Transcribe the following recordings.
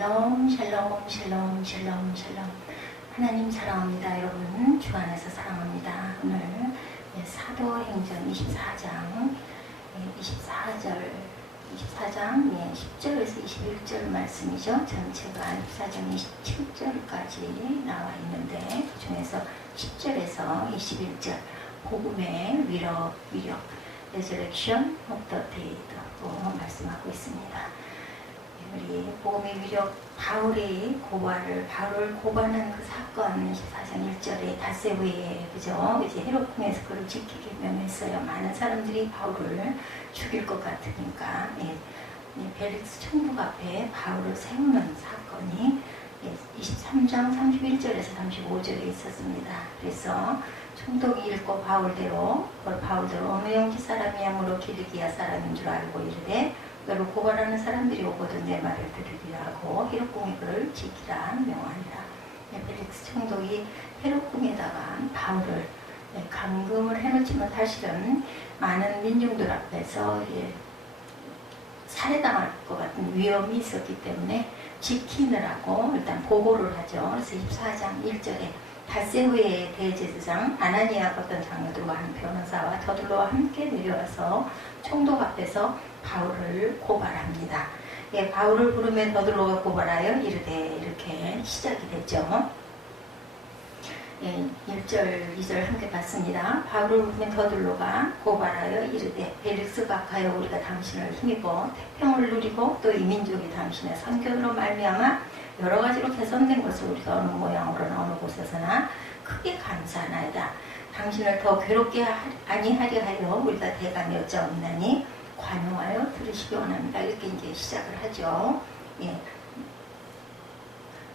샬롬 샬롬 샬롬 샬롬 샬롬. 하나님 사랑합니다. 여러분 주 안에서 사랑합니다. 오늘 사도행전 24장 24장 10절에서 21절 말씀이죠. 전체가 24장 27절까지 나와 있는데 그 중에서 10절에서 21절 복음의 위력 Resurrection of the Dead로 말씀하고 있습니다. 우리 복음의 위력 바울을 고발한 그 사건 24장 1절에 닷새후에 그죠? 이제 헤롯궁에서 그를 지키게 명했어요. 많은 사람들이 바울을 죽일 것 같으니까 벨릭스 총독 앞에 바울을 세우는 사건이 23장 31절에서 35절에 있었습니다. 그래서 총독이 읽고 바울대로 어느 영지 사람이야므로 기르기야 사람인 줄 알고 이르되 너를 고발하는 사람들이 오거든 내 말을 들으리라 하고 헤롯궁에 그를 지키라 명하니라. 벨릭스 총독이 헤롯궁에다가 바울을 감금을 해놓지만 사실은 많은 민중들 앞에서 살해당할 것 같은 위험이 있었기 때문에 지키느라고 일단 보고를 하죠. 그래서 24장 1절에 닷새후에 대제사장 아나니아가 어떤 장로들과 한 변호사와 더둘러와 함께 내려와서 총독 앞에서 바울을 고발합니다. 바울을 부르면 더둘러가 고발하여 이르되 이렇게 시작이 됐죠. 1절, 2절 함께 봤습니다. 바울을 부르면 더둘러가 고발하여 이르되 벨릭스 각하여 우리가 당신을 힘입어 태평을 누리고 또 이 민족이 당신의 선견으로 말미암아 여러 가지로 개선된 것을 우리가 어느 모양으로나 어느 곳에서나 크게 감사하나이다. 당신을 더 괴롭게 아니하려 하여 우리가 대감히 여짜옵나니 관용하여 들으시기 원합니다. 이렇게 이제 시작을 하죠.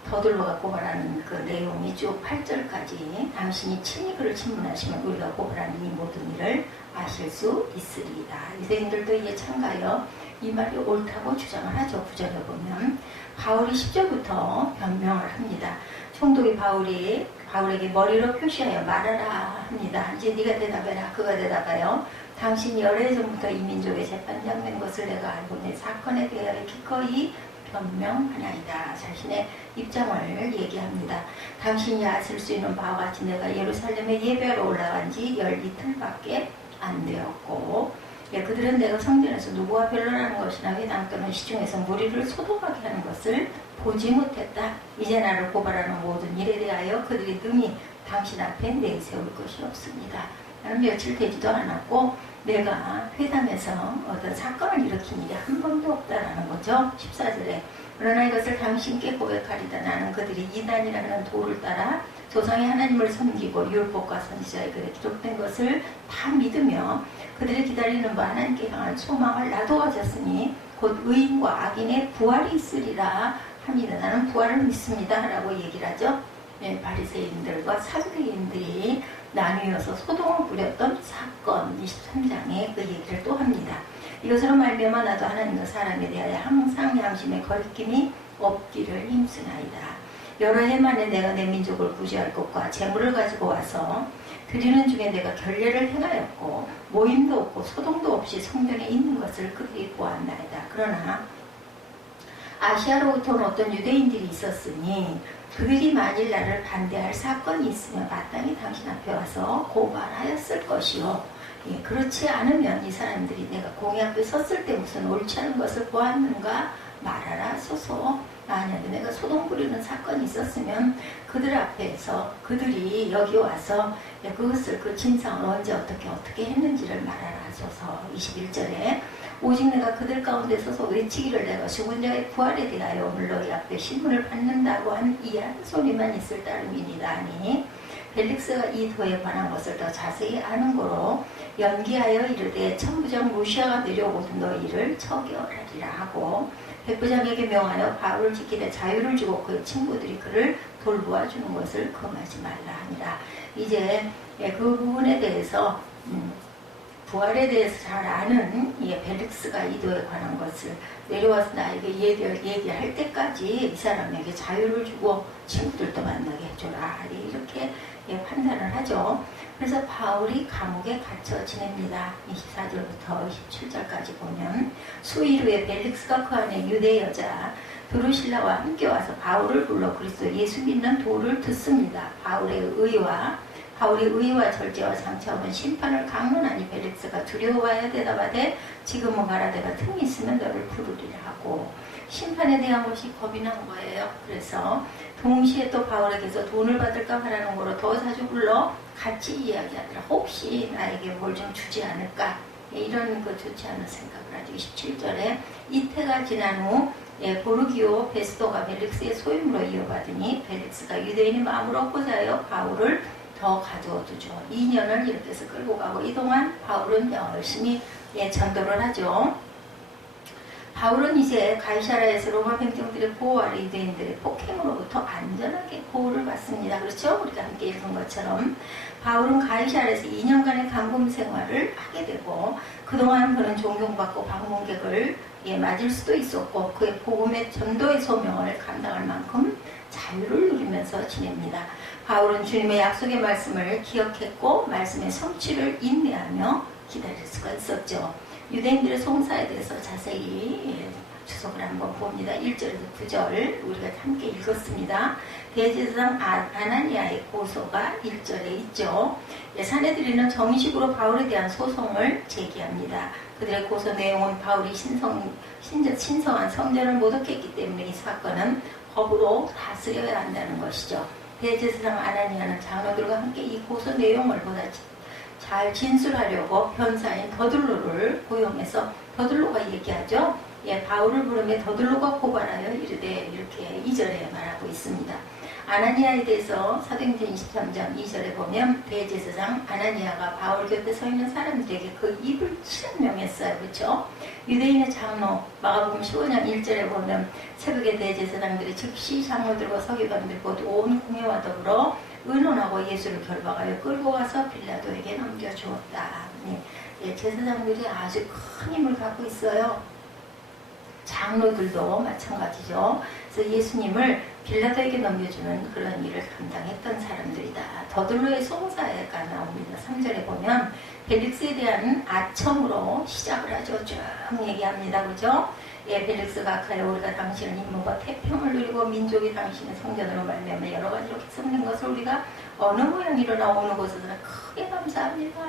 더둘러가 고발하는 그 내용이 쭉 8절까지 당신이 친히 그를 친문하시면 우리가 고발하는 이 모든 일을 아실 수 있으리이다. 유대인들도 이에 참가하여 이 말이 옳다고 주장을 하죠. 9절에 보면 바울이 10절부터 변명을 합니다. 총독이 바울에게 머리로 표시하여 말하라 합니다. 이제 네가 대답해라. 그가 대답하여 당신이 열해 전부터 이 민족의 재판장된 것을 내가 알고 내 사건에 대하여 기꺼이 변명하나이다. 자신의 입장을 얘기합니다. 당신이 아실 수 있는 바와 같이 내가 예루살렘에 예배하러 올라간 지 열 이틀밖에 안 되었고 그들은 내가 성전에서 누구와 변론하는 것이나 회당 또는 시중에서 무리를 소독하게 하는 것을 보지 못했다. 이제 나를 고발하는 모든 일에 대하여 그들이 능히 당신 앞에 내세울 것이 없습니다. 나는 며칠 되지도 않았고 내가 회담에서 어떤 사건을 일으킨 일이 한 번도 없다라는 거죠. 14절에 그러나 이것을 당신께 고백하리다. 나는 그들이 이단이라는 도를 따라 조상의 하나님을 섬기고 율법과 선지자의 글에 기록된 것을 다 믿으며 그들이 기다리는 바 하나님께 향한 소망을 나도 가졌으니 곧 의인과 악인의 부활이 있으리라 합니다. 나는 부활을 믿습니다 라고 얘기를 하죠. 바리새인들과 사두개인들이 나뉘어서 소동을 부렸던 사건 23장에 그 얘기를 또 합니다. 이것으로 말미암아 나도 하나님과 사람에 대하여 항상 양심의 거리낌이 없기를 힘쓰나이다. 여러 해 만에 내가 내 민족을 구제할 것과 재물을 가지고 와서 드리는 중에 내가 결례를 행하였고 모임도 없고 소동도 없이 성전에 있는 것을 그들이 보았나이다. 그러나 아시아로부터 온 어떤 유대인들이 있었으니 그들이 만일 나를 반대할 사건이 있으면 마땅히 당신 앞에 와서 고발하였을 것이요. 그렇지 않으면 이 사람들이 내가 공의 앞에 섰을 때 무슨 옳지 않은 것을 보았는가 말하라 소서. 만약에 내가 소동 부리는 사건이 있었으면 그들 앞에서 그들이 여기 와서 그것을 그 진상을 언제 어떻게 했는지를 말하라 하소서. 21절에 오직 내가 그들 가운데 서서 외치기를 내가 죽은 자의 부활에 대하여 오늘 너희 앞에 신문을 받는다고 한 이 한 소리만 있을 따름이니라 하니 벨릭스가 이 도에 관한 것을 더 자세히 아는 거로 연기하여 이르되 천부장 루시아가 내려오거든 너희를 처결하리라 하고 백부장에게 명하여 바울을 지키되 자유를 주고 그의 친구들이 그를 돌보아 주는 것을 금하지 말라 하니라. 이제 그 부분에 대해서 부활에 대해서 잘 아는 벨릭스가 이도에 관한 것을 내려와서 나에게 얘기할 때까지 이 사람에게 자유를 주고 친구들도 만나게 해줘라. 이렇게 판단을 하죠. 그래서 바울이 감옥에 갇혀 지냅니다. 24절부터 27절까지 보면 수일 후에 벨릭스가 그 안에 유대 여자 드루실라와 함께 와서 바울을 불러 그리스도 예수 믿는 도를 듣습니다. 바울의 의와 절제와 상처하면 심판을 강론하니 벨릭스가 두려워하여 대답하되 지금은 가라 내가 틈이 있으면 너를 부르리라 하고 심판에 대한 것이 겁이 난 거예요. 그래서 동시에 또 바울에게서 돈을 받을까 하라는 거로 더 자주 불러 같이 이야기하더라. 혹시 나에게 뭘 좀 주지 않을까? 이런 거 좋지 않은 생각을 하죠. 27절에 이태가 지난 후 보르기오 베스도가 벨릭스의 소임으로 이어받으니 벨릭스가 유대인의 마음을 얻고자 하여 바울을 더 가두어 두죠. 2년을 이렇게 해서 끌고 가고 이동안 바울은 열심히 전도를 하죠. 바울은 이제 가이사라에서 로마 백정들의 보호 아래 유대인들의 폭행으로부터 안전하게 보호를 받습니다. 그렇죠? 우리가 함께 읽은 것처럼 바울은 가이사라에서 2년간의 감금 생활을 하게 되고 그동안 그는 존경받고 방문객을 맞을 수도 있었고 그의 복음의 전도의 소명을 감당할 만큼 자유를 누리면서 지냅니다. 바울은 주님의 약속의 말씀을 기억했고 말씀의 성취를 인내하며 기다릴 수가 있었죠. 유대인들의 송사에 대해서 자세히 주석을 한번 봅니다. 1절에서 9절 우리가 함께 읽었습니다. 대제사장 아나니아의 고소가 1절에 있죠. 사내들이는 정식으로 바울에 대한 소송을 제기합니다. 그들의 고소 내용은 바울이 신성한 성전을 모독했기 때문에 이 사건은 법으로 다스려야 한다는 것이죠. 대제사장 아나니아는 장로들과 함께 이 고소 내용을 보다 잘 진술하려고 변사인 더들로를 고용해서 더들로가 얘기하죠. 바울을 부르며 더들로가 고발하여 이르되 이렇게 2절에 말하고 있습니다. 아나니아에 대해서 사도행전 23장 2절에 보면 대제사장 아나니아가 바울 곁에 서 있는 사람들에게 그 입을 치명했어요. 그렇죠? 유대인의 장로 마가복음 15장 1절에 보면 새벽에 대제사장들이 즉시 장로들과 서기관들 곧 온 공회와 더불어 의논하고 예수를 결박하여 끌고 가서 빌라도에게 넘겨주었다. 제사장들이 아주 큰 힘을 갖고 있어요. 장로들도 마찬가지죠. 그래서 예수님을 빌라도에게 넘겨주는 그런 일을 감당했던 사람들이다. 더들로의 송사가 나옵니다. 3절에 보면 벨릭스에 대한 아첨으로 시작을 하죠. 쭉 얘기합니다. 그죠? 벨릭스가 아카야 우리가 당신의 인문과 태평을 누리고 민족이 당신의 성전으로 말미암아 여러 가지로 개성된 것을 우리가 어느 모양 일어나 오는 곳에서는 크게 감사합니다.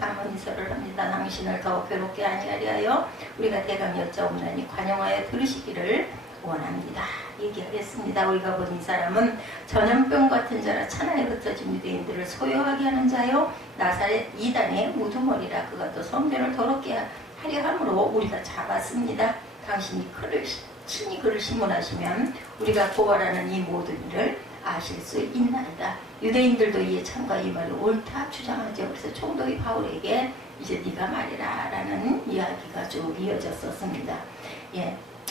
감언이설을 합니다. 당신을 더 괴롭게 아니하리 하여 우리가 대강 여짜옵나니 관용하여 들으시기를 원합니다. 얘기하겠습니다. 우리가 본 이 사람은 전염병 같은 자라 천하에 흩어진 유대인들을 소요하게 하는 자요 나사렛 이단의 무두머리라. 그가 또 성전을 더럽게 하려 함으로 우리가 잡았습니다. 당신이 친히 그를 신문하시면 우리가 고발하는 이 모든 일을 아실 수 있나이다. 유대인들도 이에 참가 이 말을 옳다 주장하죠. 그래서 총독이 바울에게 이제 네가 말이라 라는 이야기가 쭉 이어졌었습니다.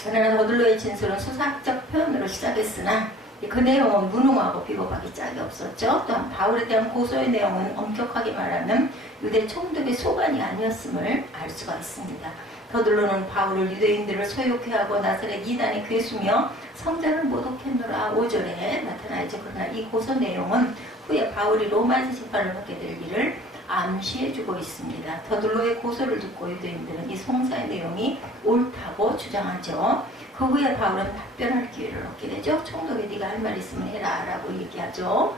그러나 더들로의 진술은 수사학적 표현으로 시작했으나 그 내용은 무능하고 비겁하기 짝이 없었죠. 또한 바울에 대한 고소의 내용은 엄격하게 말하면 유대 총독의 소관이 아니었음을 알 수가 있습니다. 더들로는 바울을 유대인들을 소욕해 하고 나사렛 이단의 괴수며 성전을 모독했노라 5절에 나타나죠. 그러나 이 고소 내용은 후에 바울이 로마에서 재판을 받게 될 일을 암시해주고 있습니다. 더들로의 고소를 듣고 유대인들은 이 송사의 내용이 옳다고 주장하죠. 그 후에 바울은 답변할 기회를 얻게 되죠. 총독이 네가 할 말 있으면 해라 라고 얘기하죠.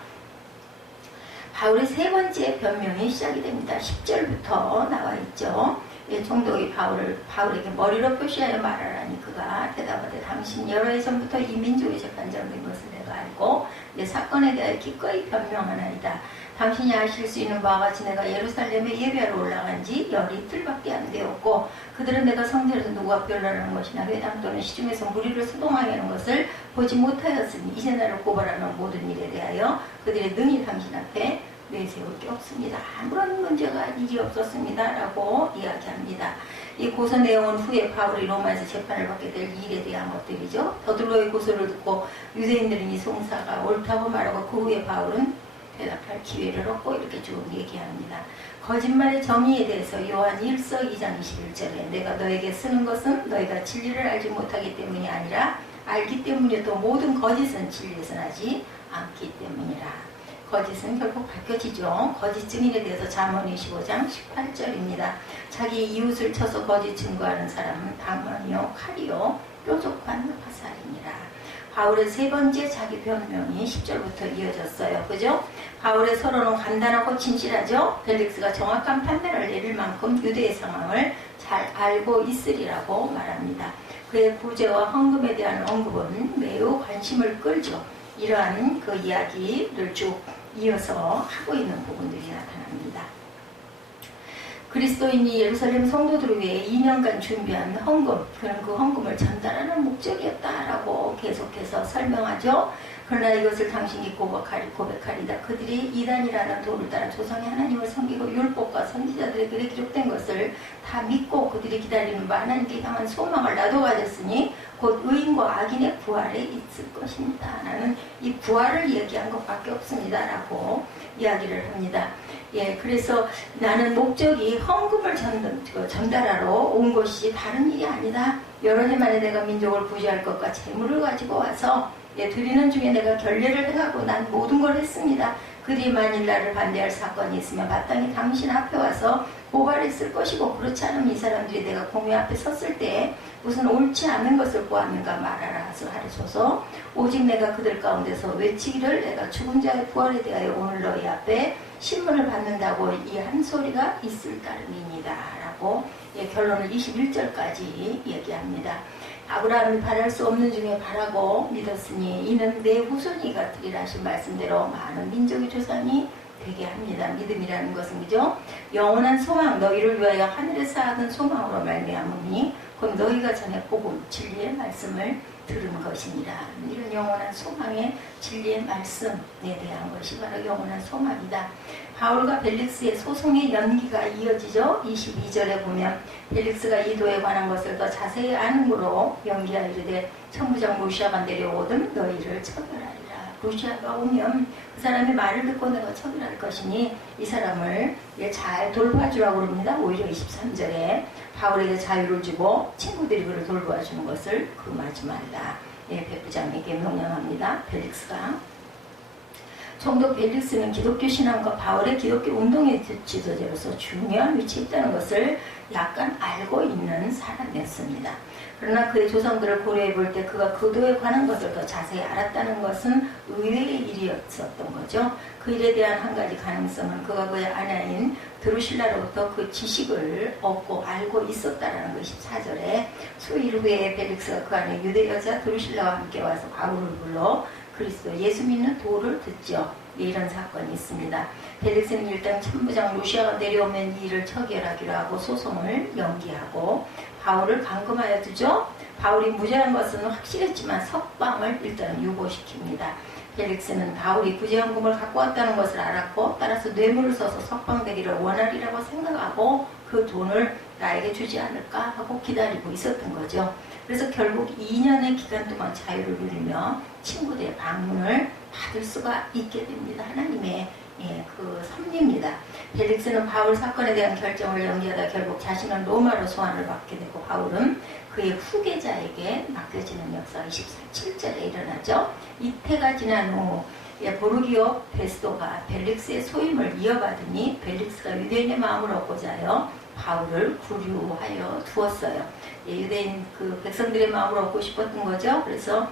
바울의 세 번째 변명이 시작이 됩니다. 10절부터 나와 있죠. 총독이 바울에게 머리로 표시하여 말하라니 그가 대답하되 당신 여러 해 전부터 이 민족의 재판장인 것을 내가 알고 내 사건에 대하여 기꺼이 변명하나이다. 당신이 아실 수 있는 바와 같이 내가 예루살렘에 예배하러 올라간 지 열이 이틀밖에 안 되었고 그들은 내가 성전에서 누가 변론하는 것이나 회당 또는 시중에서 무리를 소동하게 하는 것을 보지 못하였으니 이제 나를 고발하는 모든 일에 대하여 그들의 능히 당신 앞에 내세울 게 없습니다. 아무런 문제가 일이 없었습니다. 라고 이야기합니다. 이 고소 내용은 후에 바울이 로마에서 재판을 받게 될 일에 대한 것들이죠. 더들로의 고소를 듣고 유대인들은 이 송사가 옳다고 말하고 그 후에 바울은 대답할 기회를 얻고 이렇게 쭉 얘기합니다. 거짓말의 정의에 대해서 요한 1서 2장 21절에 내가 너에게 쓰는 것은 너희가 진리를 알지 못하기 때문이 아니라 알기 때문에 또 모든 거짓은 진리에서 나지 않기 때문이라. 거짓은 결국 밝혀지죠. 거짓 증인에 대해서 잠언 25장 18절입니다. 자기 이웃을 쳐서 거짓 증거하는 사람은 방언이요 칼이요 뾰족한 화살이니라. 바울의 세 번째 자기 변명이 10절부터 이어졌어요. 그죠? 바울의 서론은 간단하고 진실하죠. 벨릭스가 정확한 판단을 내릴 만큼 유대의 상황을 잘 알고 있으리라고 말합니다. 그의 구제와 헌금에 대한 언급은 매우 관심을 끌죠. 이러한 그 이야기를 쭉 이어서 하고 있는 부분들이 나타납니다. 그리스도인이 예루살렘 성도들을 위해 2년간 준비한 헌금, 그는 그 헌금을 전달하는 목적이었다라고 계속해서 설명하죠. 그러나 이것을 당신이 고백하리다. 그들이 이단이라는 도를 따라 조상의 하나님을 섬기고 율법과 선지자들의 글에 기록된 것을 다 믿고 그들이 기다리는 바 하나님께 향한 소망을 나도 가졌으니 곧 의인과 악인의 부활에 있을 것입니다. 나는 이 부활을 얘기한 것밖에 없습니다. 라고 이야기를 합니다. 예, 그래서 나는 목적이 헌금을 전달하러 온 것이지 다른 일이 아니다. 여러 해 만에 내가 민족을 구제할 것과 재물을 가지고 와서 드리는 중에 내가 결례를 해가고 난 모든 걸 했습니다. 그들이 만일 나를 반대할 사건이 있으면 마땅히 당신 앞에 와서 고발했을 것이고 그렇지 않으면 이 사람들이 내가 공회 앞에 섰을 때 무슨 옳지 않은 것을 보았는가 말하라 하소서. 오직 내가 그들 가운데서 외치기를 내가 죽은 자의 부활에 대하여 오늘 너희 앞에 신문을 받는다고 이 한 소리가 있을 따름이니다. 라고 결론을 21절까지 얘기합니다. 아브라함이 바랄 수 없는 중에 바라고 믿었으니 이는 내 후손이 같으리라 하신 말씀대로 많은 민족의 조상이 되게 합니다. 믿음이라는 것은 그죠? 영원한 소망, 너희를 위하여 하늘에 쌓아둔 소망으로 말미암으니 그럼 너희가 전에 복음, 진리의 말씀을 들은 것이니라. 이런 영원한 소망의 진리의 말씀에 대한 것이 바로 영원한 소망이다. 바울과 벨릭스의 소송의 연기가 이어지죠. 22절에 보면 벨릭스가 이 도에 관한 것을 더 자세히 아는으로 연기하여 이르되 천부장 루시아가 내려오든 너희를 처벌하리라. 루시아가 오면 그 사람의 말을 듣고 내가 처벌할 것이니 이 사람을 잘 돌봐주라고 그럽니다. 오히려 23절에 바울에게 자유를 주고 친구들이 그를 돌봐주는 것을 금하지 말라. 백부장에게 명령합니다. 벨릭스가. 총독 벨릭스는 기독교 신앙과 바울의 기독교 운동의 지도자로서 중요한 위치에 있다는 것을 약간 알고 있는 사람이었습니다. 그러나 그의 조상들을 고려해 볼 때 그가 그 도에 관한 것을 더 자세히 알았다는 것은 의외의 일이었었던 거죠. 그 일에 대한 한 가지 가능성은 그가 그의 아내인 드루실라로부터 그 지식을 얻고 알고 있었다라는 것이 24절에 수일 후에 벨릭스가 그 안에 유대 여자 드루실라와 함께 와서 바울을 불러 그리스도 예수 믿는 도를 듣죠. 이런 사건이 있습니다. 벨릭스는 일단 천부장 루시아가 내려오면 이 일을 처결하기로 하고 소송을 연기하고 바울을 감금하여 두죠. 바울이 무죄한 것은 확실했지만 석방을 일단 유보시킵니다. 벨릭스는 바울이 구제헌금을 갖고 왔다는 것을 알았고 따라서 뇌물을 써서 석방되기를 원하리라고 생각하고 그 돈을 나에게 주지 않을까 하고 기다리고 있었던 거죠. 그래서 결국 2년의 기간 동안 자유를 누리며 친구들의 방문을 받을 수가 있게 됩니다. 하나님의 그 섭리입니다. 벨릭스는 바울 사건에 대한 결정을 연기하다 결국 자신은 로마로 소환을 받게 되고 바울은 그의 후계자에게 맡겨지는 역사가 27절에 일어나죠. 이태가 지난 후 보르기오 베스도가 벨릭스의 소임을 이어받으니 벨릭스가 유대인의 마음을 얻고자 하여 바울을 구류하여 두었어요. 유대인 그 백성들의 마음을 얻고 싶었던 거죠. 그래서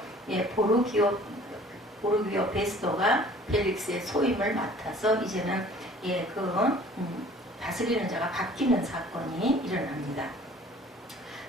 보르기오 베스도가 벨릭스의 소임을 맡아서 이제는 다스리는 자가 바뀌는 사건이 일어납니다.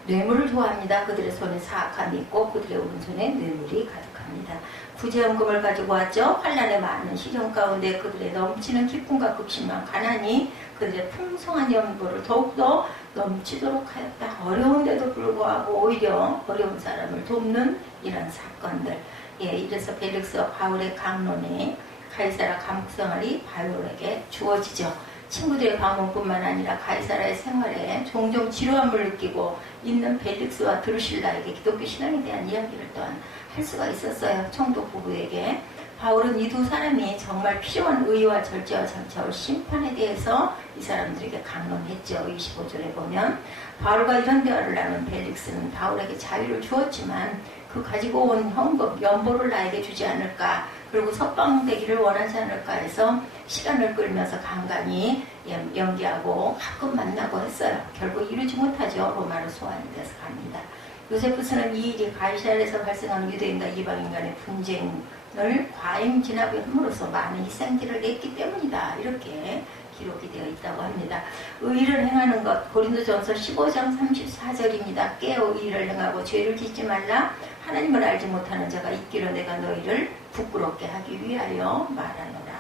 뇌물을 좋아합니다. 그들의 손에 사악함이 있고 그들의 오른손에 뇌물이 가득합니다. 구제헌금을 가지고 왔죠. 환난의 많은 시련 가운데 그들의 넘치는 기쁨과 극심한 가난이 그들의 풍성한 연보를 더욱더 넘치도록 하였다. 어려운데도 불구하고 오히려 어려운 사람을 돕는 이런 사건들. 이래서 벨릭스와 바울의 강론이 가이사라 감옥생활이 바울에게 주어지죠. 친구들의 방문뿐만 아니라 가이사라의 생활에 종종 지루함을 느끼고 있는 벨릭스와 드루실라에게 기독교 신앙에 대한 이야기를 또한 할 수가 있었어요. 총독 부부에게 바울은 이 두 사람이 정말 필요한 의와 절제와 장차올 심판에 대해서 이 사람들에게 강론했죠. 25절에 보면 바울과 이런 대화를 나눈 벨릭스는 바울에게 자유를 주었지만 그 가지고 온 헌금, 연보를 나에게 주지 않을까, 그리고 석방되기를 원하지 않을까 해서 시간을 끌면서 간간히 연기하고 가끔 만나고 했어요. 결국 이루지 못하죠. 로마로 소환이 돼서 갑니다. 요세푸스는 이 일이 가이사랴에서 발생한 유대인과 이방인 간의 분쟁을 과잉 진압에 함으로써 많은 희생들을 냈기 때문이다. 이렇게 기록이 되어 있다고 합니다. 의를 행하는 것, 고린도전서 15장 34절입니다. 깨어 의를 행하고 죄를 짓지 말라. 하나님을 알지 못하는 자가 있기로 내가 너희를 부끄럽게 하기 위하여 말하노라.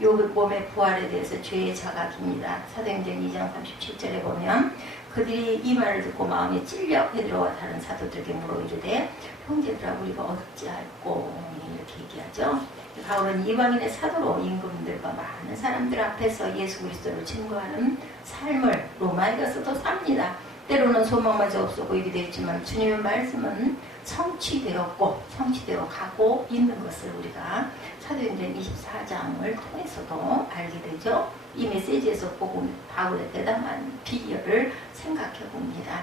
욥의 몸의 부활에 대해서 죄의 자각입니다. 사도행전 2장 37절에 보면 그들이 이 말을 듣고 마음에 찔려 베드로와 다른 사도들에게 물어 이르되 형제들아 우리가 어찌할꼬, 이렇게 얘기하죠. 바울은 이방인의 사도로 임금들과 많은 사람들 앞에서 예수 그리스도를 증거하는 삶을 로마에 가서도 삽니다. 때로는 소망마저 없어 보이기도 했지만 주님의 말씀은 성취되었고 성취되어 가고 있는 것을 우리가 사도행전 24장을 통해서도 알게 되죠. 이 메시지에서 보고 바울의 대담한 비결을 생각해 봅니다.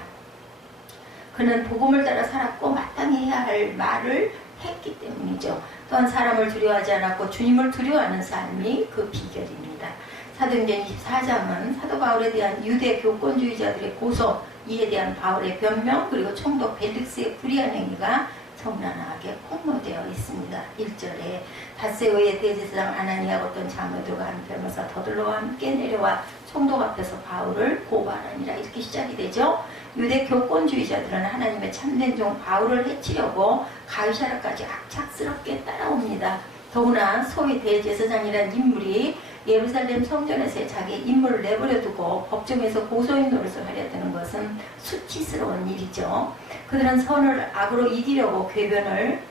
그는 복음을 따라 살았고 마땅히 해야 할 말을 했기 때문이죠. 또한 사람을 두려워하지 않았고 주님을 두려워하는 삶이 그 비결입니다. 사도행전 24장은 사도 바울에 대한 유대 교권주의자들의 고소, 이에 대한 바울의 변명, 그리고 총독 벨릭스의 불의한 행위가 적나라하게 폭로되어 있습니다. 1절에 닷새오의 대제사장 아나니아가 어떤 자매들과 한 변호사 더들로와 함께 내려와 총독 앞에서 바울을 고발하니라, 이렇게 시작이 되죠. 유대 교권주의자들은 하나님의 참된 종 바울을 해치려고 가이사랴까지 악착스럽게 따라옵니다. 더구나 소위 대제사장이라는 인물이 예루살렘 성전에서 자기의 인물을 내버려 두고 법정에서 고소인 노릇을 하려 드는 것은 수치스러운 일이죠. 그들은 선을 악으로 이기려고 궤변을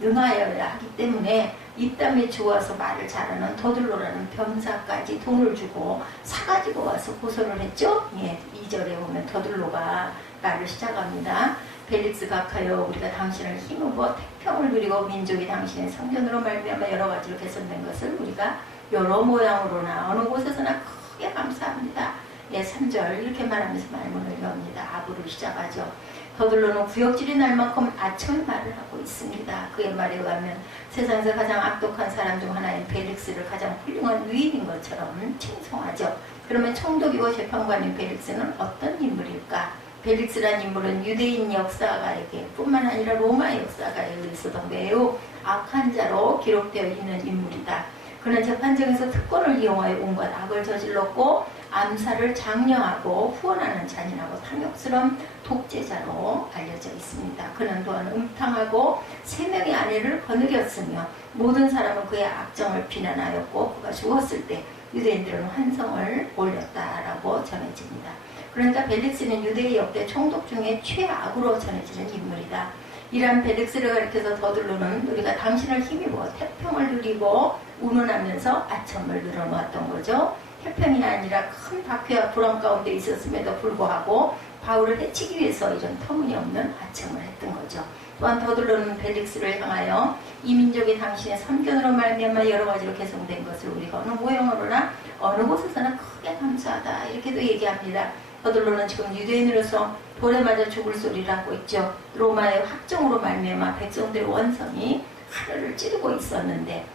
능하여야 하기 때문에 입담에 좋아서 말을 잘하는 더들로라는 변사까지 돈을 주고 사가지고 와서 고소를 했죠. 2절에 보면 더들로가 말을 시작합니다. 벨릭스 각하여 우리가 당신을 힘입어 태평을 누리고 민족이 당신의 성전으로 말미암아 여러 가지로 개선된 것을 우리가 여러 모양으로나 어느 곳에서나 크게 감사합니다. 3절 이렇게 말하면서 말문을 여옵니다. 아부를 시작하죠. 더들로는 구역질이 날 만큼 아첨의 말을 하고 있습니다. 그의 말에 의하면 세상에서 가장 악독한 사람 중 하나인 벨릭스를 가장 훌륭한 위인인 것처럼 칭송하죠. 그러면 총독이고 재판관인 벨릭스는 어떤 인물일까? 벨릭스란 인물은 유대인 역사가에게 뿐만 아니라 로마 역사가에 의해서도 매우 악한 자로 기록되어 있는 인물이다. 그는 재판정에서 특권을 이용하여 온갖 악을 저질렀고 암살을 장려하고 후원하는 잔인하고 탐욕스러운 독재자로 알려져 있습니다. 그는 또한 음탕하고 3명의 아내를 거느렸으며 모든 사람은 그의 악정을 비난하였고 그가 죽었을 때 유대인들은 환성을 올렸다라고 전해집니다. 그러니까 벨릭스는 유대의 역대 총독 중에 최악으로 전해지는 인물이다. 이러한 벨릭스를 가리켜서 더들로는 우리가 당신을 힘입어 태평을 누리고 운운하면서 아첨을 늘어놓았던 거죠. 태평이 아니라 큰 박해와 불안 가운데 있었음에도 불구하고 바울을 해치기 위해서 이런 터무니없는 아첨을 했던 거죠. 또한 더들로는 벨릭스를 향하여 이 민족이 당신의 선견으로 말미암아 여러 가지로 개성된 것을 우리가 어느 모형으로나 어느 곳에서나 크게 감사하다, 이렇게도 얘기합니다. 더들로는 지금 유대인으로서 돌에 맞아 죽을 소리를 하고 있죠. 로마의 확정으로 말미암아 백성들의 원성이 하늘을 찌르고 있었는데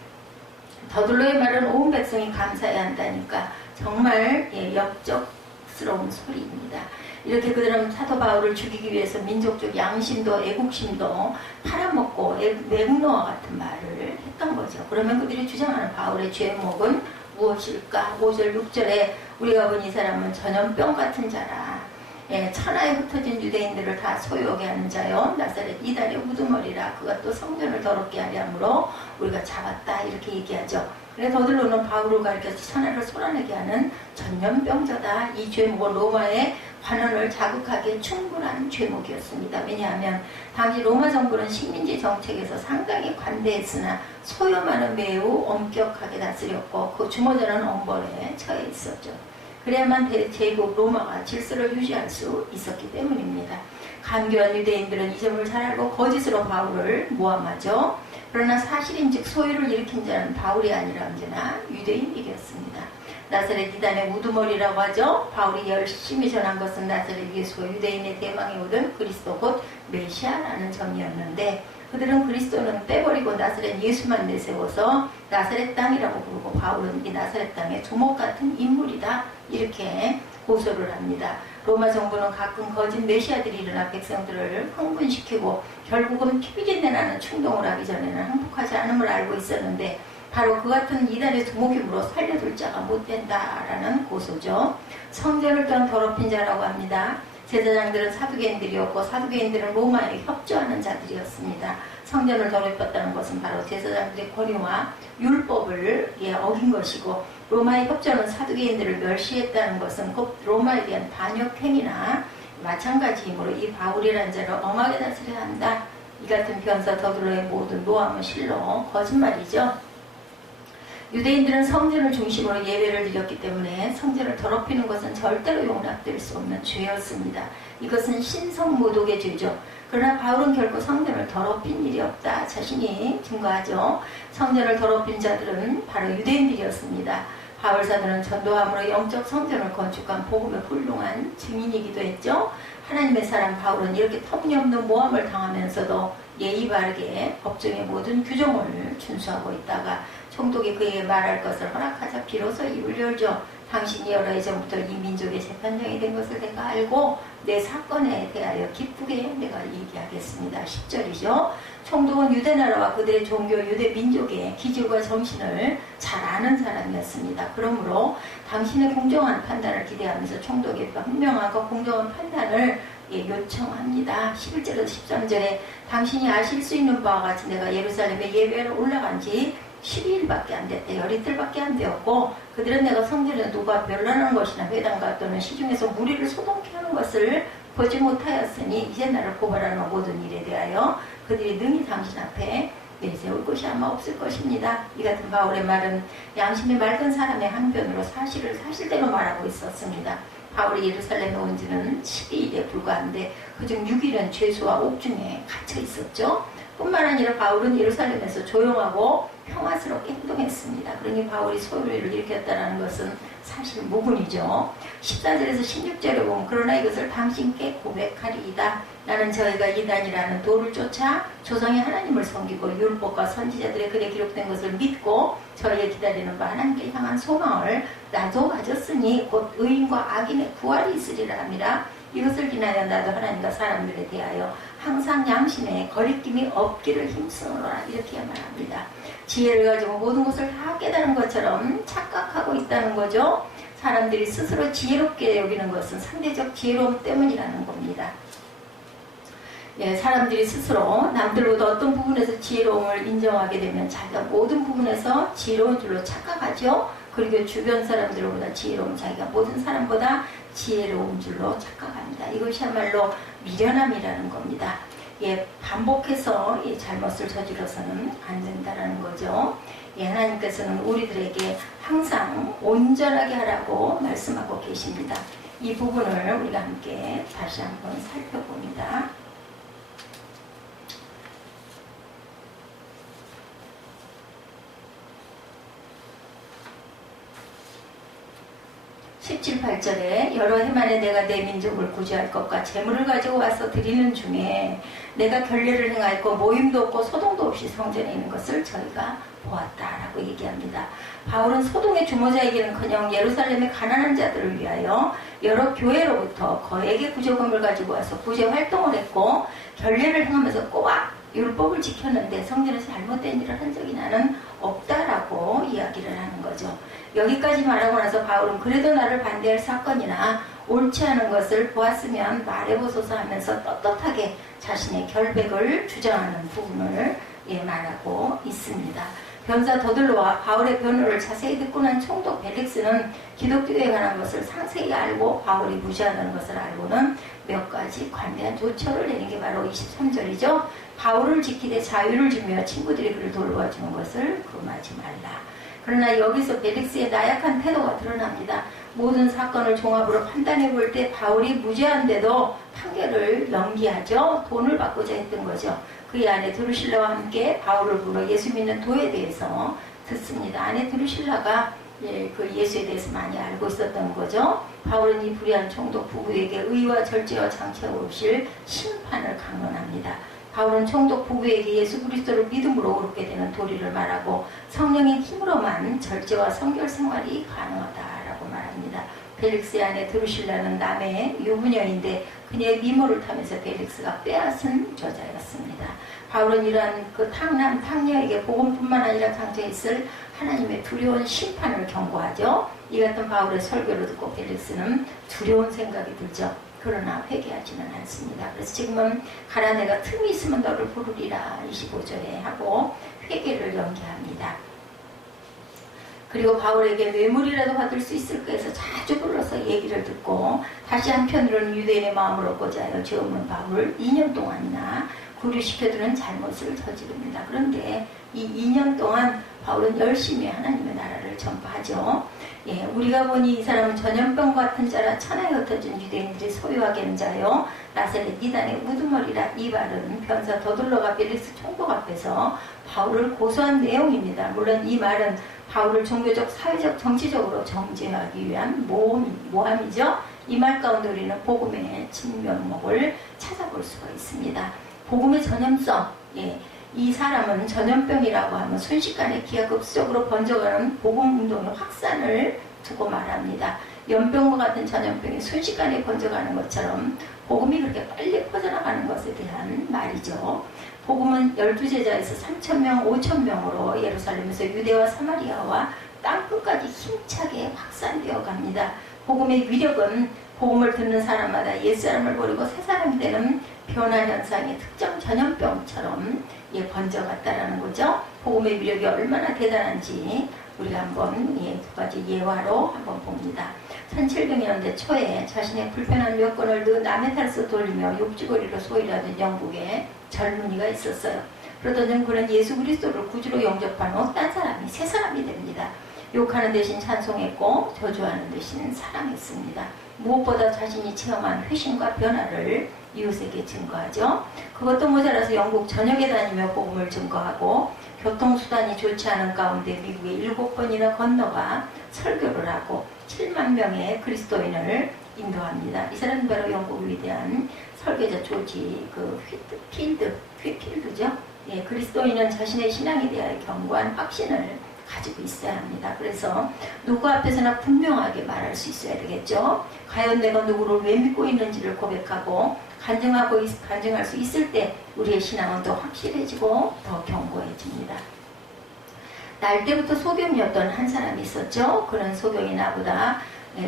더들로의 말은 온 백성이 감사해야 한다니까 정말 역적스러운 소리입니다. 이렇게 그들은 사도 바울을 죽이기 위해서 민족적 양심도 애국심도 팔아먹고 맹로와 같은 말을 했던 거죠. 그러면 그들이 주장하는 바울의 죄목은 무엇일까? 5절 6절에 우리가 본 이 사람은 전염병 같은 자라. 천하에 흩어진 유대인들을 다 소유하게 하는 자요 나사렛 이달의 우두머리라. 그가 또 성전을 더럽게 하려 함으로 우리가 잡았다, 이렇게 얘기하죠. 그래서 더들로는 바울을 가리켜서 천하를 쏟아내게 하는 전염병자다. 이 죄목은 로마의 관원을 자극하기에 충분한 죄목이었습니다. 왜냐하면 당시 로마 정부는 식민지 정책에서 상당히 관대했으나 소유만은 매우 엄격하게 다스렸고 그 주모자는 엄벌에 처해 있었죠. 그래야만 제국 로마가 질서를 유지할 수 있었기 때문입니다. 간교한 유대인들은 이 점을 잘 알고 거짓으로 바울을 모함하죠. 그러나 사실인즉 소유를 일으킨 자는 바울이 아니라 언제나 유대인들이었습니다. 나사렛 이단의 우두머리라고 하죠. 바울이 열심히 전한 것은 나사렛 예수 유대인의 대망에 오던 그리스도 곧 메시아라는 점이었는데 그들은 그리스도는 빼버리고 나사렛 예수만 내세워서 나사렛 땅이라고 부르고 바울은 이 나사렛 땅의 두목 같은 인물이다 이렇게 고소를 합니다. 로마 정부는 가끔 거짓 메시아들이 일어나 백성들을 흥분시키고 결국은 피비린내 나는 충동을 하기 전에는 항복하지 않음을 알고 있었는데 바로 그 같은 이단의 두목임으로 살려둘 자가 못 된다라는 고소죠. 성전을 또한 더럽힌 자라고 합니다. 제사장들은 사두개인들이었고 사두개인들은 로마에 협조하는 자들이었습니다. 성전을 더럽혔다는 것은 바로 제사장들의 권위와 율법을 어긴 것이고 로마의 협조는 사두개인들을 멸시했다는 것은 곧 로마에 대한 반역행위나 마찬가지이므로 이 바울이라는 자를 엄하게 다스려야 한다. 이 같은 변사 더둘러의 모든 노함은 실로 거짓말이죠. 유대인들은 성전을 중심으로 예배를 드렸기 때문에 성전을 더럽히는 것은 절대로 용납될 수 없는 죄였습니다. 이것은 신성모독의 죄죠. 그러나 바울은 결코 성전을 더럽힌 일이 없다. 자신이 증거하죠. 성전을 더럽힌 자들은 바로 유대인들이었습니다. 바울 사도는 전도함으로 영적 성전을 건축한 복음의 훌륭한 증인이기도 했죠. 하나님의 사람 바울은 이렇게 터무니없는 모함을 당하면서도 예의 바르게 법정의 모든 규정을 준수하고 있다가 총독이 그에게 말할 것을 허락하자 비로소 입을 열죠. 당신이 여러 해 전부터 이 민족의 재판장이 된 것을 내가 알고 내 사건에 대하여 기쁘게 내가 얘기하겠습니다. 10절이죠. 총독은 유대나라와 그들의 종교 유대 민족의 기질과 정신을 잘 아는 사람이었습니다. 그러므로 당신의 공정한 판단을 기대하면서 총독의 분명하고 공정한 판단을 요청합니다. 11절에서 13절에 당신이 아실 수 있는 바와 같이 내가 예루살렘에 예배하러 올라간 지 12일밖에 안 됐대. 열이틀밖에 안 되었고 그들은 내가 성전에 누가 변론하는 것이나 회당과 또는 시중에서 무리를 소동케 하는 것을 보지 못하였으니 이제 나를 고발하는 모든 일에 대하여 그들이 능히 당신 앞에 내세울 것이 아마 없을 것입니다. 이 같은 바울의 말은 양심이 맑은 사람의 한편으로 사실을 사실대로 말하고 있었습니다. 바울이 예루살렘에 온 지는 12일에 불과한데 그중 6일은 죄수와 옥중에 갇혀 있었죠. 뿐만 아니라 바울은 예루살렘에서 조용하고 평화스럽게 행동했습니다. 그러니 바울이 소요를 일으켰다는 것은 사실 무근이죠. 14절에서 16절에 보면 그러나 이것을 당신께 고백하리이다. 나는 저희가 이단이라는 도를 쫓아 조상의 하나님을 섬기고 율법과 선지자들의 글에 기록된 것을 믿고 저희의 기다리는 바 하나님께 향한 소망을 나도 가졌으니 곧 의인과 악인의 구할이 있으리라 함이라. 이것을 기나여 나도 하나님과 사람들에 대하여 항상 양심에 거리낌이 없기를 힘쓰노라. 이렇게 말합니다. 지혜를 가지고 모든 것을 다 깨달은 것처럼 착각하고 있다는 거죠. 사람들이 스스로 지혜롭게 여기는 것은 상대적 지혜로움 때문이라는 겁니다. 사람들이 스스로 남들보다 어떤 부분에서 지혜로움을 인정하게 되면 자기가 모든 부분에서 지혜로운 줄로 착각하죠. 그리고 주변 사람들보다 지혜로운 자기가 모든 사람보다 지혜로운 줄로 착각합니다. 이것이야말로 미련함이라는 겁니다. 반복해서 잘못을 저질러서는 안 된다는 거죠. 하나님께서는 우리들에게 항상 온전하게 하라고 말씀하고 계십니다. 이 부분을 우리가 함께 다시 한번 살펴봅니다. 17, 8절에 여러 해 만에 내가 내 민족을 구제할 것과 재물을 가지고 와서 드리는 중에 내가 결례를 행하였고 모임도 없고 소동도 없이 성전에 있는 것을 저희가 보았다라고 얘기합니다. 바울은 소동의 주모자이기는커녕 예루살렘의 가난한 자들을 위하여 여러 교회로부터 거액의 구제금을 가지고 와서 구제 활동을 했고 결례를 행하면서 꼬박 율법을 지켰는데 성전에서 잘못된 일을 한 적이 나는 없다라고 이야기를 하는 거죠. 여기까지 말하고 나서 바울은 그래도 나를 반대할 사건이나 옳지 않은 것을 보았으면 말해보소서 하면서 떳떳하게 자신의 결백을 주장하는 부분을 말하고 있습니다. 변사 더들로와 바울의 변호를 자세히 듣고 난 총독 벨릭스는 기독교에 관한 것을 상세히 알고 바울이 무시하는 것을 알고는 몇 가지 관대한 조처를 내는 게 바로 23절이죠. 바울을 지키되 자유를 주며 친구들이 그를 돌보아주는 것을 금하지 말라. 그러나 여기서 벨릭스의 나약한 태도가 드러납니다. 모든 사건을 종합으로 판단해 볼 때 바울이 무죄한데도 판결을 연기하죠. 돈을 받고자 했던 거죠. 그의 아내 드루실라와 함께 바울을 불러 예수 믿는 도에 대해서 듣습니다. 아내 드루실라가 그 예수에 대해서 많이 알고 있었던 거죠. 바울은 이 불의한 총독 부부에게 의와 절제와 장치가 오실 심판을 강론합니다. 바울은 총독 부부에게 예수 그리스도를 믿음으로 얻게 되는 도리를 말하고 성령의 힘으로만 절제와 성결 생활이 가능하다라고 말합니다. 벨릭스의 아내 드루실라는 남의 유부녀인데 그녀의 미모를 타면서 벨릭스가 빼앗은 저자였습니다. 바울은 이러한 그 탕남 탕녀에게 복음뿐만 아니라 장차 있을 하나님의 두려운 심판을 경고하죠. 이 같은 바울의 설교를 듣고 벨릭스는 두려운 생각이 들죠. 그러나 회개하지는 않습니다. 그래서 지금은 가라 내가 틈이 있으면 너를 부르리라 25절에 하고 회개를 연기합니다. 그리고 바울에게 뇌물이라도 받을 수 있을까 해서 자주 불러서 얘기를 듣고 다시 한편으로는 유대인의 마음을 얻고자 하여 죄 없는 바울을 2년 동안이나 구류시켜두는 잘못을 저지릅니다. 그런데 이 2년 동안 바울은 열심히 하나님의 나라를 전파하죠. 우리가 보니 이 사람은 전염병 같은 자라 천하에 흩어진 유대인들이 소유하게 자요 나사렛 이단의 우두머리라. 이 말은 변사 더둘러가 벨릭스 총독 앞에서 바울을 고소한 내용입니다. 물론 이 말은 바울을 종교적, 사회적, 정치적으로 정죄하기 위한 모함이죠. 이 말 가운데 우리는 복음의 진면목을 찾아볼 수가 있습니다. 복음의 전염성, 이 사람은 전염병이라고 하면 순식간에 기하급수적으로 번져가는 복음운동의 확산을 두고 말합니다. 연병과 같은 전염병이 순식간에 번져가는 것처럼 복음이 그렇게 빨리 퍼져나가는 것에 대한 말이죠. 복음은 12제자에서 3,000명, 5,000명으로 예루살렘에서 유대와 사마리아와 땅끝까지 힘차게 확산되어 갑니다. 복음의 위력은 복음을 듣는 사람마다 옛사람을 버리고 새사람이 되는 변화 현상의 특정 전염병처럼 번져갔다라는 거죠. 복음의 위력이 얼마나 대단한지 우리가 한번 두 가지 예화로 한번 봅니다. 1700년대 초에 자신의 불편한 여권을 남의 탓을 돌리며 욕지거리로 소일하던 영국에 젊은이가 있었어요. 그러던 그는 예수 그리스도를 구주로 영접한 후 딴 사람이 새 사람이 됩니다. 욕하는 대신 찬송했고 저주하는 대신 사랑했습니다. 무엇보다 자신이 체험한 회심과 변화를 이웃에게 증거하죠. 그것도 모자라서 영국 전역에 다니며 복음을 증거하고 교통수단이 좋지 않은 가운데 미국에 7번이나 건너가 설교를 하고 7만 명의 그리스도인을 인도합니다. 이 사람은 바로 영국 위대한 설교자 조지 휘필드죠. 그리스도인은 자신의 신앙에 대하여 견고한 확신을 가지고 있어야 합니다. 그래서 누구 앞에서나 분명하게 말할 수 있어야 되겠죠. 과연 내가 누구를 왜 믿고 있는지를 고백하고 간증할 수 있을 때 우리의 신앙은 더 확실해지고 더 견고해집니다. 날 때부터 소경이었던 한 사람이 있었죠. 그런 소경이 나보다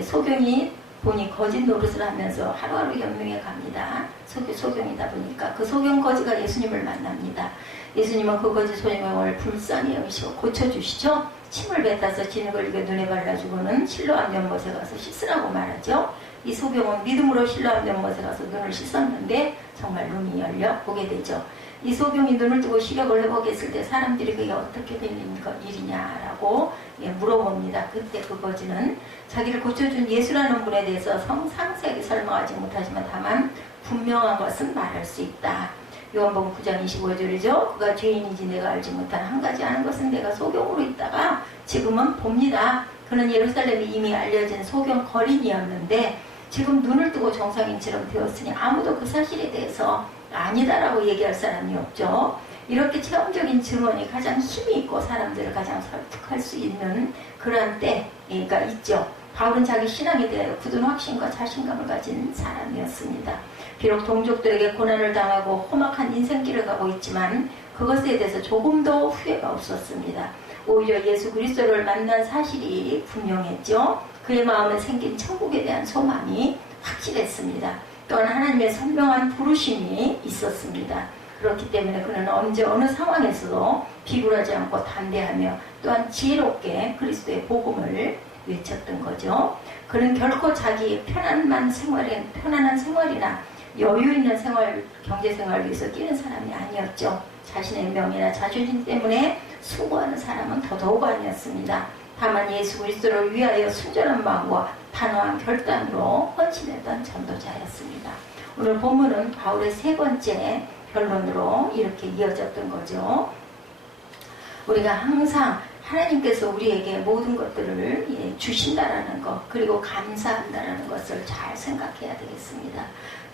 소경이 보니 거짓 노릇을 하면서 하루하루 연명해 갑니다. 소경이다 보니까 그 소경 거지가 예수님을 만납니다. 예수님은 그 거짓 소경을 불쌍히 여기시고 고쳐주시죠. 침을 뱉어서 진흙을 눈에 발라주고는 실로암 연못에 가서 씻으라고 말하죠. 이 소경은 믿음으로 실로암 연못에 가서 눈을 씻었는데 정말 눈이 열려 보게 되죠. 이 소경이 눈을 뜨고 시력을 회복했을 때 사람들이 그게 어떻게 된 일이냐라고 물어봅니다. 그때 그 거지는 자기를 고쳐준 예수라는 분에 대해서 상세하게 설명하지 못하지만 다만 분명한 것은 말할 수 있다. 요한복음 9장 25절이죠. 그가 죄인인지 내가 알지 못한 한 가지 아는 것은 내가 소경으로 있다가 지금은 봅니다. 그는 예루살렘이 이미 알려진 소경 거린이었는데 지금 눈을 뜨고 정상인처럼 되었으니 아무도 그 사실에 대해서 아니다라고 얘기할 사람이 없죠. 이렇게 체험적인 증언이 가장 힘이 있고 사람들을 가장 설득할 수 있는 그런 때가 있죠. 바울은 자기 신앙에 대하여 굳은 확신과 자신감을 가진 사람이었습니다. 비록 동족들에게 고난을 당하고 험악한 인생길을 가고 있지만 그것에 대해서 조금도 후회가 없었습니다. 오히려 예수 그리스도를 만난 사실이 분명했죠. 그의 마음에 생긴 천국에 대한 소망이 확실했습니다. 또한 하나님의 선명한 부르심이 있었습니다. 그렇기 때문에 그는 언제 어느 상황에서도 비굴하지 않고 담대하며 또한 지혜롭게 그리스도의 복음을 외쳤던 거죠. 그는 결코 자기의 편안한 생활이나 여유 있는 생활, 경제 생활을 위해서 뛰는 사람이 아니었죠. 자신의 명예나 자존심 때문에 수고하는 사람은 더더욱 아니었습니다. 다만 예수 그리스도를 위하여 순전한 마음과 단호한 결단으로 헌신했던 전도자였습니다. 오늘 본문은 바울의 세 번째 결론으로 이렇게 이어졌던 거죠. 우리가 항상 하나님께서 우리에게 모든 것들을 주신다라는 것, 그리고 감사한다라는 것을 잘 생각해야 되겠습니다.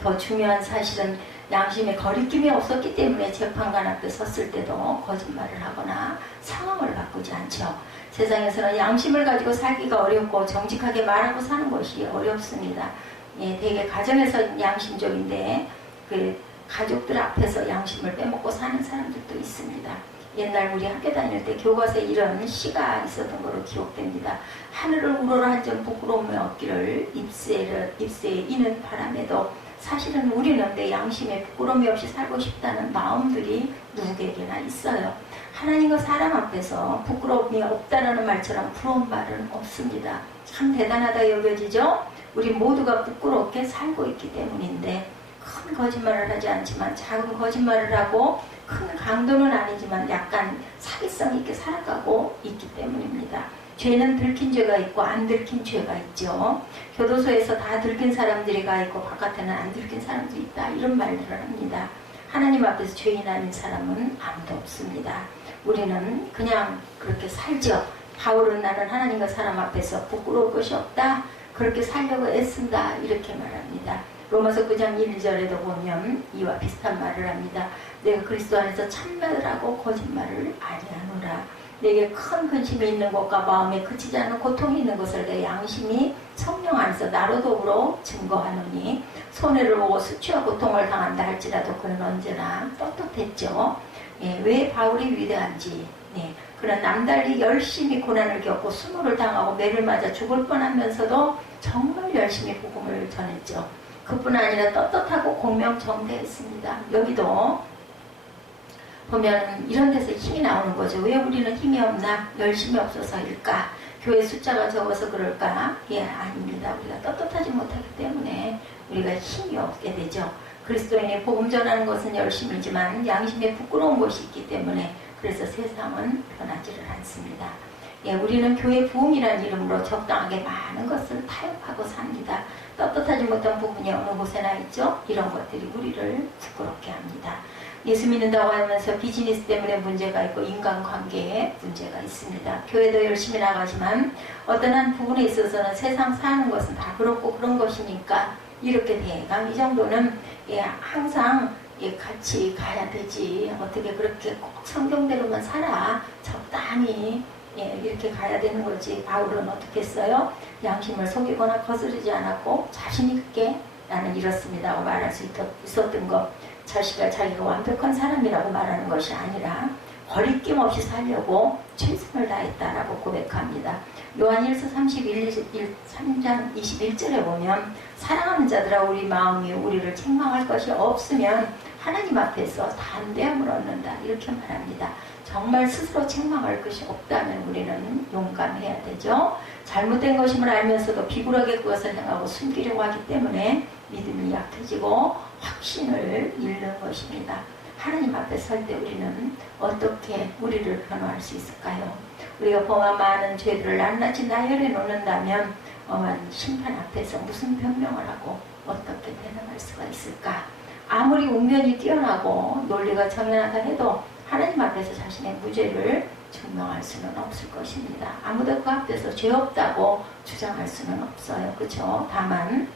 더 중요한 사실은 양심에 거리낌이 없었기 때문에 재판관 앞에 섰을 때도 거짓말을 하거나 상황을 바꾸지 않죠. 세상에서는 양심을 가지고 살기가 어렵고 정직하게 말하고 사는 것이 어렵습니다. 되게 가정에서 양심적인데 그 가족들 앞에서 양심을 빼먹고 사는 사람들도 있습니다. 옛날 우리 학교 다닐 때 교과서에 이런 시가 있었던 거로 기억됩니다. 하늘을 우러러 한 점 부끄러움이 없기를 입새에 이는 바람에도 사실은 우리는 내 양심에 부끄러움이 없이 살고 싶다는 마음들이 누구에게나 있어요. 하나님과 사람 앞에서 부끄러움이 없다라는 말처럼 부러운 말은 없습니다. 참 대단하다 여겨지죠? 우리 모두가 부끄럽게 살고 있기 때문인데 큰 거짓말을 하지 않지만 작은 거짓말을 하고 큰 강도는 아니지만 약간 사기성 있게 살아가고 있기 때문입니다. 죄는 들킨 죄가 있고 안 들킨 죄가 있죠. 교도소에서 다 들킨 사람들이 가 있고 바깥에는 안 들킨 사람들이 있다. 이런 말들을 합니다. 하나님 앞에서 죄인 아닌 사람은 아무도 없습니다. 우리는 그냥 그렇게 살죠. 바울은 나는 하나님과 사람 앞에서 부끄러울 것이 없다. 그렇게 살려고 애쓴다. 이렇게 말합니다. 로마서 9장 1절에도 보면 이와 비슷한 말을 합니다. 내가 그리스도 안에서 참말하고 거짓말을 아니하노라. 내게 큰 근심이 있는 것과 마음에 그치지 않는 고통이 있는 것을 내 양심이 성령 안에서 나로 더불어 증거하노니 손해를 보고 수치와 고통을 당한다 할지라도 그는 언제나 떳떳했죠. 왜 바울이 위대한지. 그는 남달리 열심히 고난을 겪고 수모를 당하고 매를 맞아 죽을 뻔하면서도 정말 열심히 복음을 전했죠. 그뿐 아니라 떳떳하고 공명정대했습니다. 여기도 보면 이런 데서 힘이 나오는 거죠. 왜 우리는 힘이 없나? 열심이 없어서일까? 교회 숫자가 적어서 그럴까? 아닙니다. 우리가 떳떳하지 못하기 때문에 우리가 힘이 없게 되죠. 그리스도인이 복음 전하는 것은 열심이지만 양심에 부끄러운 것이 있기 때문에 그래서 세상은 변하지를 않습니다. 우리는 교회 부흥이라는 이름으로 적당하게 많은 것을 타협하고 삽니다. 떳떳하지 못한 부분이 어느 곳에나 있죠. 이런 것들이 우리를 부끄럽게 합니다. 예수 믿는다고 하면서 비즈니스 때문에 문제가 있고 인간관계에 문제가 있습니다. 교회도 열심히 나가지만 어떤 한 부분에 있어서는 세상 사는 것은 다 그렇고 그런 것이니까 이렇게 대강 이 정도는 항상 같이 가야 되지. 어떻게 그렇게 꼭 성경대로만 살아. 적당히 이렇게 가야 되는 거지. 바울은 어떻게 했어요? 양심을 속이거나 거스르지 않았고 자신 있게 나는 이렇습니다고 말할 수 있었던 것. 자기가 완벽한 사람이라고 말하는 것이 아니라 거리낌 없이 살려고 최선을 다했다라고 고백합니다. 요한일서 3장 21절에 보면 사랑하는 자들아 우리 마음이 우리를 책망할 것이 없으면 하나님 앞에서 담대함을 얻는다. 이렇게 말합니다. 정말 스스로 책망할 것이 없다면 우리는 용감해야 되죠. 잘못된 것임을 알면서도 비굴하게 그것을 행하고 숨기려고 하기 때문에 믿음이 약해지고 확신을 잃는 것입니다. 하나님 앞에 설 때 우리는 어떻게 우리를 변호할 수 있을까요? 우리가 범한 많은 죄들을 낱낱이 나열해 놓는다면 심판 앞에서 무슨 변명을 하고 어떻게 대응할 수가 있을까? 아무리 운명이 뛰어나고 논리가 정연하다 해도 하나님 앞에서 자신의 무죄를 증명할 수는 없을 것입니다. 아무도 그 앞에서 죄 없다고 주장할 수는 없어요. 그렇죠? 다만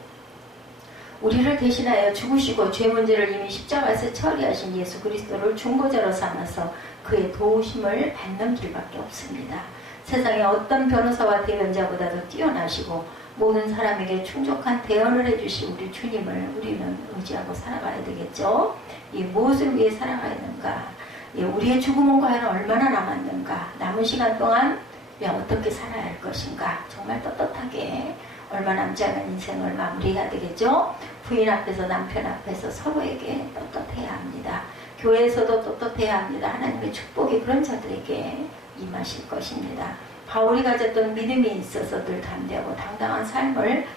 우리를 대신하여 죽으시고 죄 문제를 이미 십자가에서 처리하신 예수 그리스도를 중보자로 삼아서 그의 도우심을 받는 길밖에 없습니다. 세상의 어떤 변호사와 대변자보다도 뛰어나시고 모든 사람에게 충족한 대언을 해주신 우리 주님을 우리는 의지하고 살아가야 되겠죠. 이 무엇을 위해 살아가야 하는가? 우리의 죽음은 과연 얼마나 남았는가? 남은 시간 동안 어떻게 살아야 할 것인가? 정말 떳떳하게 얼마 남지 않은 인생을 마무리해야 되겠죠. 부인 앞에서 남편 앞에서 서로에게 떳떳해야 합니다. 교회에서도 떳떳해야 합니다. 하나님의 축복이 그런 자들에게 임하실 것입니다. 바울이 가졌던 믿음이 있어서 늘 담대하고 당당한 삶을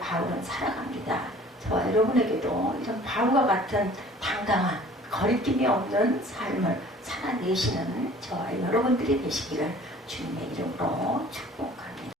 바울은 살아갑니다. 저와 여러분에게도 이런 바울과 같은 당당한 거리낌이 없는 삶을 살아내시는 저와 여러분들이 되시기를 주님의 이름으로 축복합니다.